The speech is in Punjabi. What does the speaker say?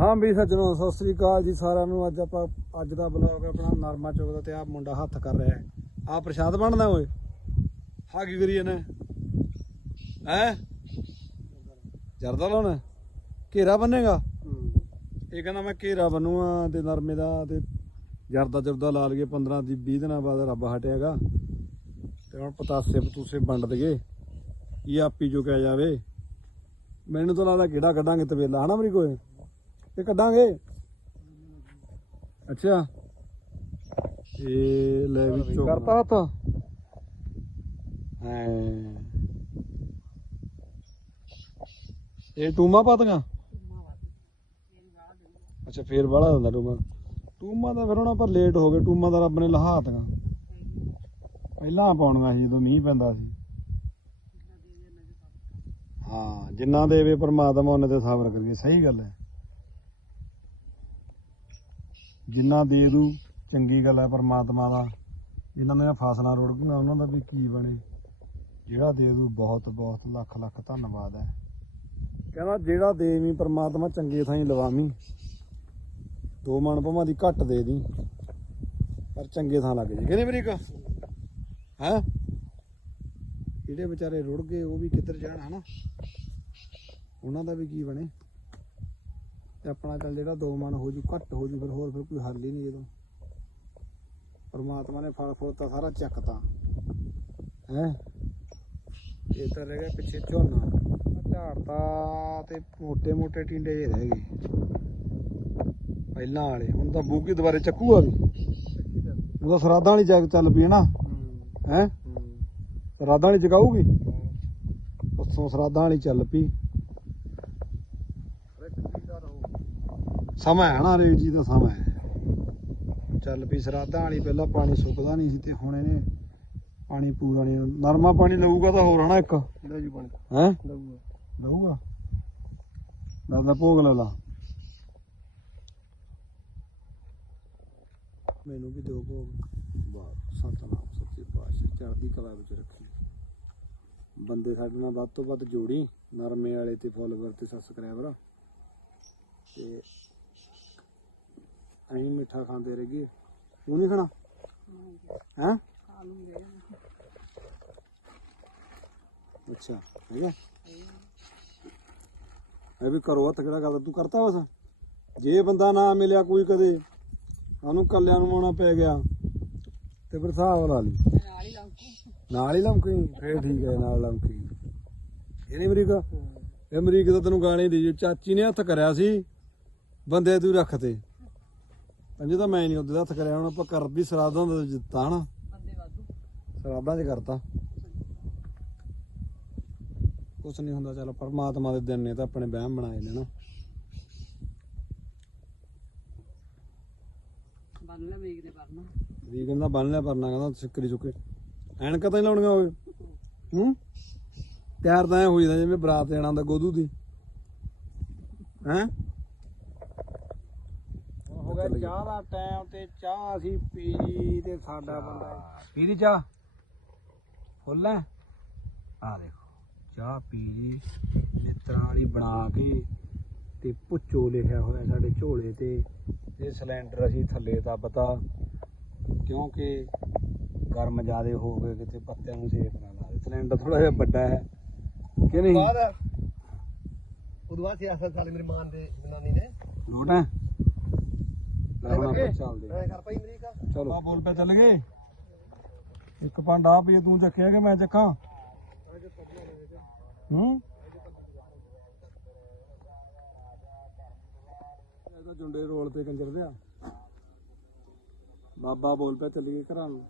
ਹਾਂ ਵੀ ਸੱਜਣੋ ਸਤਿ ਸ੍ਰੀ ਅਕਾਲ ਜੀ ਸਾਰਿਆਂ ਨੂੰ। ਅੱਜ ਆਪਾਂ ਅੱਜ ਦਾ ਬਲੌਗ ਆਪਣਾ ਨਰਮਾ ਚੁਗਦਾ ਤੇ ਆ ਮੁੰਡਾ ਹੱਥ ਕਰ ਰਿਹਾ ਹੈ। ਆ ਪ੍ਰਸ਼ਾਦ ਬਣਦਾ ਓਏ। ਹਾਂ ਕੀ ਕਰੀ ਇਹਨੇ ਹੈ? ਜਰਦਾ ਲਾਉਣਾ ਘੇਰਾ ਬੰਨੇਗਾ? ਇਹ ਕਹਿੰਦਾ ਮੈਂ ਘੇਰਾ ਬਣੂਆ ਤੇ ਨਰਮੇ ਦਾ ਤੇ ਜਰਦਾ ਜਰਦਾ ਲਾ ਲਈਏ 15 ਦੀ 20 ਦਿਨਾਂ ਬਾਅਦ ਰੱਬ ਹਟਿਆਗਾ। ਤੇ ਹੁਣ ਪਤਾਸੇ ਪਤੂਸੇ ਵੰਡ ਦਈਏ। ਇਹ ਆਪੀ ਜੋ ਕਹਿ ਜਾਵੇ। ਮੈਨੂੰ ਤਾਂ ਲੱਗਦਾ ਕਿਹੜਾ ਕੱਢਾਂਗੇ ਤਵੇਲਾ ਹਨਾ ਮਰੀ ਕੋਏ ਇਹ ਕੱਢਾਂਗੇ। ਅੱਛਾ। ਇਹ ਲੈ ਵੀ ਚੁੱਕ ਕਰਤਾ ਹੱਥ। ਐ ਇਹ ਟੂਮਾ ਪਾਤੀਆਂ? ਅੱਛਾ ਫੇਰ ਬਾਹਲਾ ਦਿੰਦਾ ਟੂਮਾ। ਟੂਮਾ ਦਾ ਫਿਰ ਹੁਣ ਆਪਾਂ ਲੇਟ ਹੋ ਗਏ। ਟੂਮਾ ਦਾ ਰੱਬ ਨੇ ਲਹਾਤੀਆਂ। ਪਹਿਲਾਂ ਪਾਉਣੀਆਂ ਸੀ ਜਦੋਂ ਮੀਂਹ ਪੈਂਦਾ ਸੀ। ਹਾਂ ਜਿੰਨਾ ਦੇਵੇ ਪਰਮਾਤਮਾ ਉਹਨੇ ਤੇ ਸਬਰ ਕਰੀਏ। ਸਹੀ ਗੱਲ ਹੈ। ਜਿੰਨਾ ਦੇ ਦੂ ਚੰਗੀ ਗੱਲ ਹੈ ਪਰਮਾਤਮਾ ਦਾ। ਜਿਨ੍ਹਾਂ ਦੀਆਂ ਫਸਲਾਂ ਰੁੜ ਗਈਆਂ, ਉਹਨਾਂ ਦਾ ਵੀ ਕੀ ਬਣੇ? ਜਿਹੜਾ ਦੇ ਦੂ ਬਹੁਤ ਬਹੁਤ ਲੱਖ ਲੱਖ ਧੰਨਵਾਦ ਹੈ। ਕਹਿੰਦਾ, ਜਿਹੜਾ ਦੇਵੀਂ, ਪਰਮਾਤਮਾ ਚੰਗੇ ਥਾਂ ਹੀ ਲਵਾਵੀਂ, ਦੋ ਮਣ ਭਵਾਂ ਦੀ ਘੱਟ ਦੇ ਦੀ, ਪਰ ਚੰਗੇ ਥਾਂ ਲੱਗ ਜੇ। ਕਹਿੰਦੇ ਮੇਰੀ ਇੱਕ ਹੈ? ਜਿਹੜੇ ਵਿਚਾਰੇ ਰੁੜ ਗਏ, ਉਹ ਵੀ ਕਿੱਧਰ ਜਾਣ, ਹਨਾ? ਉਹਨਾਂ ਦਾ ਵੀ ਕੀ ਬਣੇ? ਤੇ ਆਪਣਾ ਚੱਲ ਜਿਹੜਾ ਦੋ ਮਨ ਹੋ ਜੂ ਘੱਟ ਹੋ ਜੂ ਫਿਰ ਹੋਰ ਫਿਰ ਕੋਈ ਹੱਲ ਹੀ ਨਹੀਂ ਇਹਦਾ ਪਰਮਾਤਮਾ ਨੇ ਫਲ ਫਰੂਟ ਸਾਰਾ ਚੱਕਤਾ ਹੈ? ਇਹ ਤਾਂ ਰਹਿ ਗਿਆ ਪਿੱਛੇ ਝੋਨਾ। ਝਾੜਤਾ ਤੇ ਮੋਟੇ ਮੋਟੇ ਟਿੰਡੇ ਜੇ ਰਹਿ ਗਏ। ਪਹਿਲਾਂ ਵਾਲੇ ਹੁਣ ਤਾਂ ਬੂਕੀ ਦੁਬਾਰੇ ਚੱਕੂਗਾ ਵੀ। ਉਹਦਾ ਸਰਾਦਾ ਵਾਲੀ ਜਗ ਚੱਲ ਪਈ ਨਾ। ਹੈ। ਸਰਾਦਾ ਵਾਲੀ ਜਗਾਊਗੀ? ਉਸੋਂ ਸਰਾਦਾ ਵਾਲੀ ਚੱਲ ਪਈ। ਸਮਾਂ ਹੈ ਨਾ ਰੇਜ ਜੀ ਦਾ ਸਮਾਂ ਹੈ। ਚੱਲ ਪਈ ਸਰਾਦਾਂ ਵਾਲੀ ਪਹਿਲਾਂ ਪਾਣੀ ਸੁੱਕਦਾ ਨਹੀਂ ਸੀ ਤੇ ਹੁਣ ਇਹਨੇ ਪਾਣੀ ਪੂਰਾ ਨਹੀਂ ਨਰਮਾ ਪਾਣੀ ਲਊਗਾ ਤਾਂ ਹੋਰ ਹਨਾ ਇੱਕ। ਲੈ ਜੀ ਪਾਣੀ। ਹੈ? ਲਊਗਾ। ਲਊਗਾ? ਦਾਦਾ ਭੋਗ ਲੈ ਲਾ। ਮੈਨੂੰ ਵੀ ਦਿਓ ਭੋਗ। ਵਾਹ ਸਤਨਾਮ ਸੱਚੇ ਪਾਤਸ਼ਾਹ ਚੜ੍ਹਦੀ ਕਲਾ ਵਿੱਚ ਰੱਖੀ। ਬੰਦੇ ਸਾਡੇ ਨਾਲ ਵੱਧ ਤੋਂ ਵੱਧ ਜੋੜੀ ਨਰਮੇ ਵਾਲੇ ਤੇ ਫੋਲੋਵਰ ਤੇ ਸਬਸਕ੍ਰਾਈਬਰ ਤੇ ਅਸੀਂ ਮਿੱਠਾ ਖਾਂਦੇ ਰਹੀਏ। ਤੂੰ ਨਹੀਂ ਖਾਣਾ? ਹੈ? ਅੱਛਾ ਠੀਕ ਹੈ। ਇਹ ਵੀ ਕਰੋ ਕਿਹੜਾ ਗੱਲ ਤੂੰ ਕਰਤਾ ਬਸ। ਜੇ ਬੰਦਾ ਨਾ ਮਿਲਿਆ ਕੋਈ ਕਦੇ ਉਹਨੂੰ ਕੱਲਿਆਂ ਨੂੰ ਆਉਣਾ ਪੈ ਗਿਆ। ਤੇ ਫਿਰ ਹਿਸਾਬ ਲਾ ਲਈ। ਨਾਲ ਹੀ ਲੰਕੀ ਫੇਰ ਠੀਕ ਹੈ ਨਾਲ ਲੰਕੀ ਇਹ ਨਹੀਂ ਅਮਰੀਕਾ? ਅਮਰੀਕਾ ਤਾਂ ਤੈਨੂੰ ਗਾਣੇ ਦੀ ਚਾਚੀ ਨੇ ਹੱਥ ਕਰਿਆ ਸੀ। ਬੰਦੇ ਤੂੰ ਰੱਖਤੇ ਅੰਜੇ ਤਾਂ ਮੈਂ ਨਹੀਂ ਉਹਦੇ ਹੱਥ ਕਰਿਆ ਹੁਣ ਆਪਾਂ ਕਰ ਵੀ ਸਰਾਦਾਂ ਦਾ ਜਿੱਤਾ ਹਨਾ। ਸਰਾਦਾਂ 'ਚ ਕਰਤਾ। ਕੁਛ ਨਹੀਂ ਹੁੰਦਾ ਚਲ ਪਰਮਾਤਮਾ ਦੇ ਦਿਨ ਨੇ ਤਾਂ ਆਪਣੇ ਵਹਿਮ ਬਣਾਏ ਨੇ ਨਾ। ਬੰਨ ਲੈ ਮੇਗ ਦੇ ਪਰਨਾ। ਵੀ ਕਹਿੰਦਾ ਬੰਨ ਲਿਆ ਪਰਨਾ ਕਹਿੰਦਾ ਸਿੱਕਰੀ ਚੁੱਕੇ। ਐਨਕਾਂ ਤਾਂ ਨਹੀਂ ਲਾਉਣੀਆਂ ਹੋਵੇ ਹੂੰ? ਤਿਆਰ ਤਾਂ ਐ ਹੋ ਜਾਂਦਾ ਜਿਵੇਂ ਬਰਾਤ ਜਾਣਾ ਹੁੰਦਾ ਗੋਦੂ ਦੀ। ਹੈ? ਹੋ ਗਿਆ ਚਾਹ ਦਾ ਟਾਈਮ ਤੇ ਚਾਹ ਅਸੀਂ ਪੀ ਲਈ ਤੇ ਸਾਡਾ ਬੰਦਾ ਪੀਦੀ ਚਾਹ? ਫੁੱਲ ਹੈ ਆ ਦੇਖੋ ਚਾਹ ਪੀ ਲਈ ਮਿੱਤਰਾਂ ਵਾਲੀ ਬਣਾ ਕੇ ਤੇ ਪੁੱਚੋ ਲਿਖਿਆ ਹੋਇਆ ਸਾਡੇ ਝੋਲੇ ਤੇ। ਇਹ ਸਿਲੰਡਰ ਅਸੀਂ ਥੱਲੇ ਦੱਬਤਾ ਕਿਉਂਕਿ ਗਰਮ ਜ਼ਿਆਦੇ ਹੋ ਗਏ ਕਿਤੇ ਪੱਤਿਆਂ ਨੂੰ ਸੇਕ ਨਾ ਲਾ ਦੇ ਸਿਲੰਡਰ ਥੋੜਾ ਜਿਹਾ ਵੱਡਾ ਹੈ ਕਿ ਨਹੀਂ ਬਾਅਦ ਉਦੋਂ ਬਾਅਦ ਸਿਆਸਤ ਵਾਲੇ ਮੇਰੇ ਮਾਨ ਦੇ ਜਨਾਨੀ ਨੇ। ਲੋਟ ਹੈ ਲੈ ਹੁਣ ਆਪਾਂ ਚੱਲਦੇ ਹਾਂ। ਐ ਕਰ ਭਾਈ ਅਮਰੀਕਾ। ਚਲੋ। ਆ ਬੋਲ ਪੈ ਚੱਲ ਗਏ। ਇੱਕ ਭਾਂਡਾ ਆ ਪਈ ਤੂੰ ਚੱਕਿਆ ਕਿ ਮੈਂ ਚੱਕਾਂ? ਹੂੰ? ਇਹ ਤਾਂ ਜੁੰਡੇ ਰੋਲ ਤੇ ਕੰਜਰ ਦਿਆ ਬਾਬਾ ਬੋਲ ਪਿਆ ਚੱਲੀਏ ਘਰਾਂ ਨੂੰ।